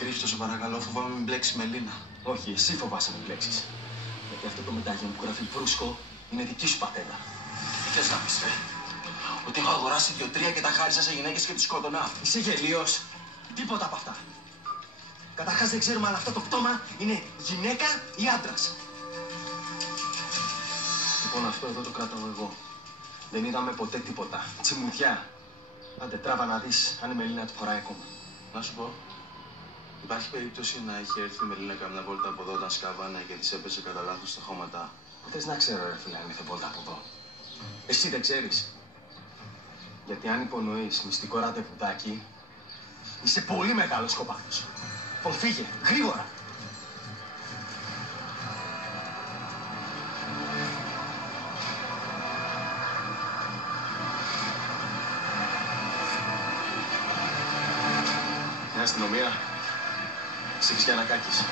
Κρύφτο, σε παρακαλώ, φοβάμαι μην μπλέξει με Λίνα. Όχι, εσύ φοβάσαι να μην μπλέξεις. Γιατί αυτό το μετάγιο που γράφει Βρούσκο είναι δική σου πατέντα. Τι θες να πεις, Ότι έχω αγοράσει 2-3 και τα χάρισα σε γυναίκες και τις σκότωνα. Είσαι γελίος. Τίποτα από αυτά. Καταρχάς δεν ξέρουμε αν αυτό το πτώμα είναι γυναίκα ή άντρας. Λοιπόν, αυτό εδώ το κρατάω εγώ. Δεν είδαμε ποτέ τίποτα. Τσιμουδιά. Άντε, τράβα να δεις αν η Μελίνα του χωράει ακόμα. Να σου πω, υπάρχει περίπτωση να έχει έρθει η Μελίνα κάμια βόλτα από εδώ όταν σκάβανε και της έπεσε κατά λάθος στα χώματα. Θες να ξέρω, ρε φίλε, αν ήρθε βόλτα από εδώ. Εσύ δεν ξέρεις. Γιατί αν υπονοείς μυστικό ραντεβουδάκι, είσαι πολύ μεγάλος κοπάδος. Λοιπόν, φύγε, γρήγορα. Μια αστυνομία, σε Χριστιανακάκης.